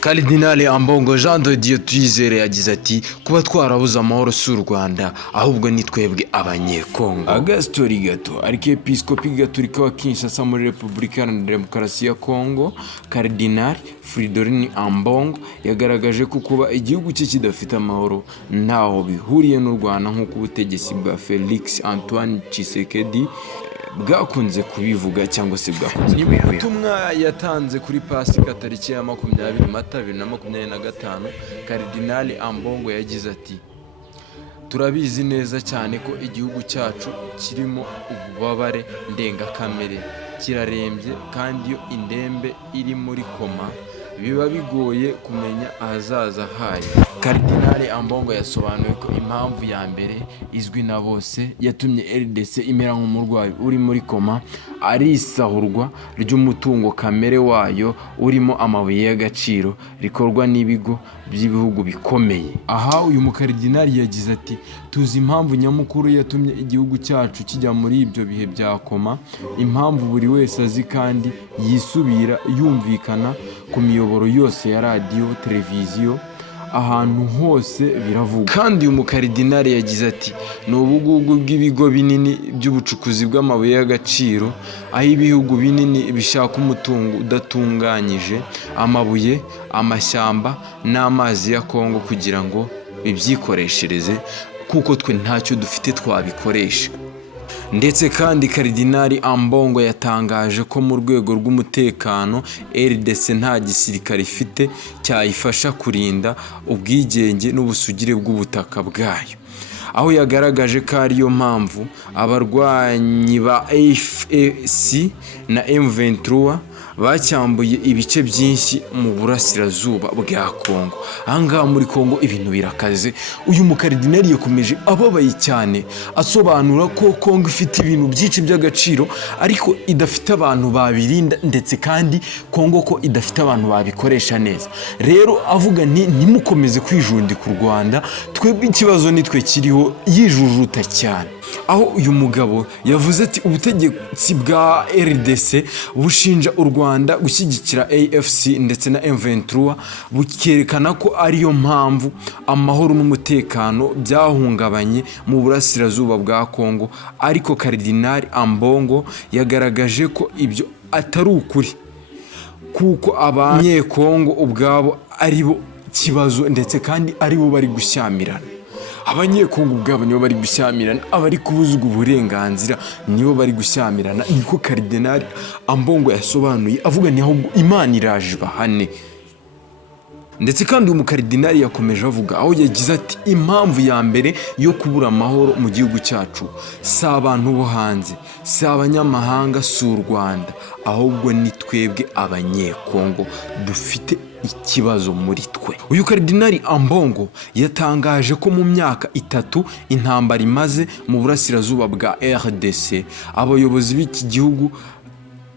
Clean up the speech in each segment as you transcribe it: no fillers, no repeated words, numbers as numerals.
Karidinali Ambongo Jean de Dieu Tuyizere yagize ati kuba twarabuze amahoro si u Rwanda ahubwo ni twebwe abanyekongo. Agastori gato Arkiyepiskopi Gatolika wa Kinshasa muri Repubulika Iharanira Demokarasi ya Kongo Karidinali Fridolin Ambongo yagaragaje ko kuba igihugu cye kidafite amahoro ntaho bihuriye n'u Rwanda nk'uko ubutegetsi bwa Felix Antoine Tshisekedi bwakunze kubivuga cyangwa se bwakunze kubivuga. Ubutumwa yatanze kuri Pasika tariki ya 20 Mata 2025 Karidinali Ambongo yagize ati turabizi neza cyane ko igihugu cyacu kirimo ububabare ndengakamere kirarembye kandi iyo indembe iri muri koma biba bigoye kumenya ahazaza hayo. Karidinali Ambongo yasobanuye ko impamvu ya mbere izwi na bose yatumye RDC imera nk'umurwayi uri muri koma ari isahurwa ry'umutungo kamere wayo urimo amabuye y'agaciro rikorwa n'ibigo by'ibihugu bikomeye. Aha uyu mukaridinali yagize ati tuzi impamvu nyamukuru yatumye igihugu cyacu kijya muri ibyo bihe bya koma, impamvu buri wese azi kandi yisubira yumvikana ku miyoboro yose ya radiyo, televiziyo, ahantu hose biravuga. Kandi uyu mukaridinali yagize ati ni ubugugu bw'ibigo binini by'ubucukuzi bw'amabuye y'agaciro, aho ibihugu binini bishaka umutungo udatunganyije, amabuye, amashyamba n'amazi ya Kongo kugira ngo bibyikoreshereze kuko twe ntacyo dufite twabikoresha. Ndetse kandi Karidinali Ambongo yatangaje ko mu rwego rw'umutekano RDC nta gisirikare ifite cyayifasha kurinda ubwigenge n'ubusugire bw'ubutaka bwayo, aho yagaragaje ko ariyo mpamvu abarwanyi ba AFC na M23 bacyambuye ibice byinshi mu burasirazuba bwa Kongo. Ahangaha muri Kongo ibintu birakaze. Uyu mukaridinali yakomeje ababaye cyane asobanura ko Kongo ifite ibintu byinshi by'agaciro ariko idafite abantu babirinda, ndetse kandi Kongo ko idafite abantu babikoresha neza. Rero avuga ntimukomeze kwijundika u Rwanda, twebwe ikibazo nitwe kiriho, yijujuta cyane. Aho uyu mugabo yavuze ati ubutegetsi bwa RDC bushinja u Rwanda gushyigikira AFC ndetse na M23 bukerekana ko ariyo mpamvu amahoro n'umutekano byahungabanye mu burasirazuba bwa Kongo, ariko Karidinali Ambongo yagaragaje ko ibyo atari ukuri kuko abanyekongo ubwabo aribo kibazo ndetse kandi aribo bari gushyamirana. Abanyekongo ubwabo nibo bari gushyamirana, abari kubuzwa uburenganzira nibo bari gushyamirana. Niko Karidinali Ambongo yasobanuye avuga ni ahubwo Imana iraje bahane. Ndetse kandi uyu mukaridinali yakomeje avuga aho yagize ati impamvu ya mbere yo kubura amahoro mu gihugu cyacu si abantu bo hanze, si abanyamahanga, si u Rwanda, ahubwo ni twebwe abanyekongo dufite ikibazo muri twe. Uyu Karidinali Ambongo yatangaje ko mu myaka 3 intambara imaze mu burasirazuba bwa RDC abayobozi b'iki gihugu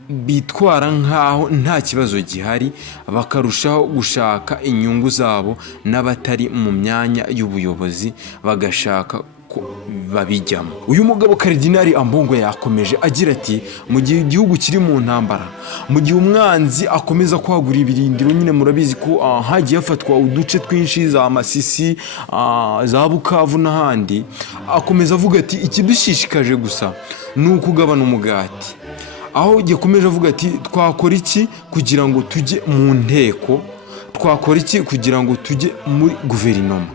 bitwara nkaho nta kibazo gihari, bakarushaho gushaka inyungu zabo n'abatari mu myanya y'ubuyobozi bagashaka ko babijyamo. Uyu mugabo Karidinali Ambongo yakomeje agira ati mu gihe igihugu kiri mu ntambara, mu gihe umwanzi akomeza kwagura ibirindiro, nyine murabizi ko hagiye hafatwa uduce twinshi za Masisi, za Bukavu n'ahandi, akomeza avuga ati ikidushishikaje gusa ni ukugabana umugati. Aho yakomeje avuga ati twakora iki kugira ngo tujye mu nteko, twakora iki kugira ngo tujye muri guverinoma,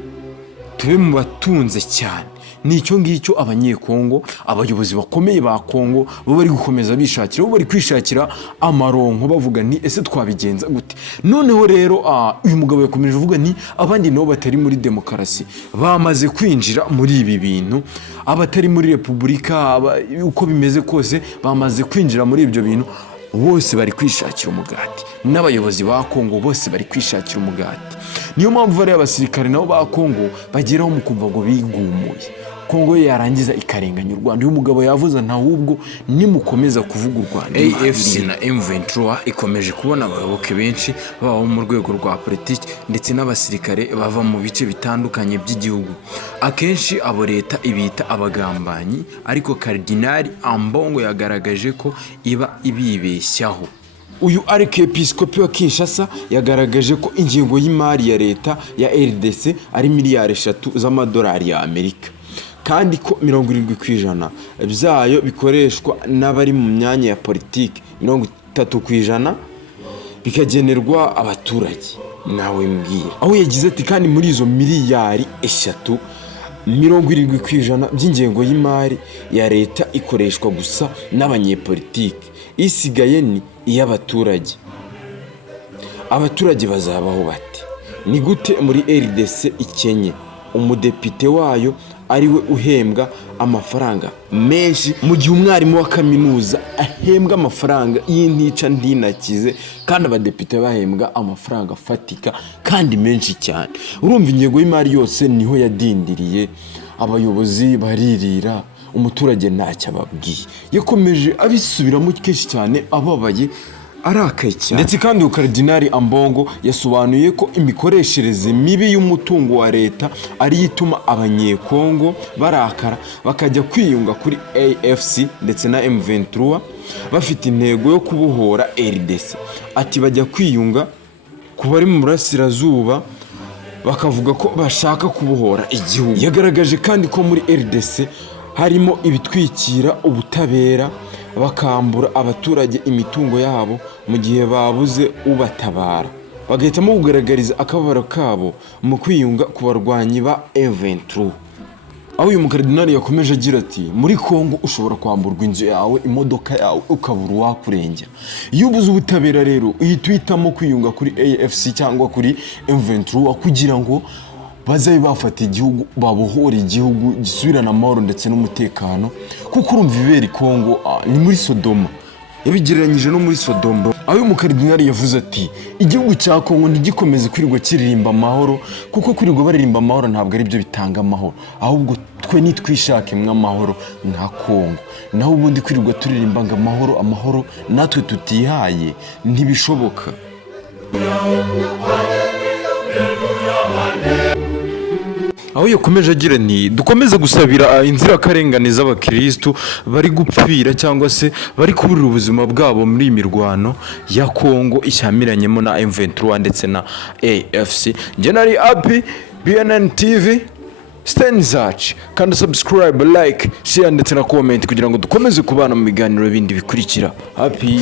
tube mu batunze cyane. Nicyo ngicyo abanyekongo, abayobozi bakomeye ba Kongo bo bari gukomeza bishakira, bo bari kwishakira amaronko bavuga ni ese twabigenza gute. Noneho rero uyu mugabo yakomeje avuga ni abandi nabo batari muri demokarasi bamaze kwinjira muri ibi bintu, abatari muri repubulika uko bimeze kose bamaze kwinjira muri ibyo bintu, bose bari kwishakira umugati, n'abayobozi ba Kongo bose bari kwishakira umugati. Niyo mpamvu bari abasirikare nabo ba Kongo bageraho mu kumva ngo bigumuye, Kongo yarangiza ikarenganya u Rwanda. Uyu mugabo yavuze ntahubwo nimukomeza kuvuga u Rwanda. AFC na M23 ikomeje kubona abayoboke benshi baba mu rwego rwa politiki ndetse n'abasirikare bava mu bice bitandukanye by'igihugu. Akenshi abo leta ibita abagambanyi, ariko Karidinali Ambongo yagaragaje ko iba ibibeshyaho. uyu arikepiskopi wa Kinshasa yagaragaje ko ingingo y'imari ya leta ya RDC ari miliyari 3 z'amadolari ya Amerika, kandi ko 70% byayo bikoreshwa n'abari mu myanya ya politiki, 30% bikagenerwa abaturage. Nawe mbwira. Aho yagize ati kandi muri izo miliyari 3, 70% by'ingengo y'imari ya leta ikoreshwa gusa n'abanyepolitiki, isigaye ni iy'abaturage. Abaturage bazabaho bate? Ni gute muri RDC ikenye umudepite wayo ariwe uhembwa amafaranga menshi, mu gihe umwarimu wa kaminuza ahembwa amafaranga y'intica ndinakize, kandi abadepite bahembwa amafaranga afatika kandi menshi cyane? Urumva ingengo y'imari yose niho yadindiriye, abayobozi baririra, umuturage ntacyo ababwiye. Yakomeje abisubiramo kenshi cyane, ababaye arakaye cyane. Ndetse kandi Kardinali Ambongo yasobanuye ko imikoreshereze mibi y'umutungo wa leta ari ituma abanyekongo barakara bakajya kwiyunga kuri AFC ndetse na M23 bafite intego yo kubohora RDC. Ati bajya kwiyunga ku bari mu burasirazuba bakavuga ko bashaka kubohora igihugu. Yagaragaje kandi ko muri RDC harimo ibitwikira ubutabera, bakambura abaturage imitungo yabo mu gihe babuze ubatabara, bagahitamo kugaragariza akababaro kabo mu kwiyunga ku barwanyi ba M23. Aho uyu mukardinali yakomeje agira ati muri Kongo ushobora kwamburwa inzu yawe, imodoka yawe, ukabura uwakurengera. Iyo ubuze ubutabera rero uhita uhitamo kwiyunga kuri AFC cyangwa kuri M23 kugira ngo bazaye bafata igihugu, babohora igihugu gisubirana amahoro ndetse n'umutekano. Kuko urumva ibera Kongo ni muri Sodoma, yabigereranyije no muri Sodoma. Aho uyu mukardinali yavuze ati igihugu cya Kongo ntigikomeze kwirirwa kiririmba amahoro, kuko kwirirwa baririmba amahoro ntabwo ari byo bitanga amahoro, ahubwo twe nitwishakemwe amahoro nka Kongo. Naho ubundi kwirirwa turirimba ngo amahoro natwe tutihaye ntibishoboka. Aho yakomeje agira ni dukomeze gusabira inzirakarengane z'abakristo bari gupfira cyangwa se bari kuburira ubuzima bwabo muri imirwano ya Kongo ishyamiranyemo na M23 ndetse na AFC. Generally happy BNN TV, stay in touch, kandi subscribe, like, share ndetse na comment kugira ngo dukomeze kubana mu biganiro bindi bikurikira. Happy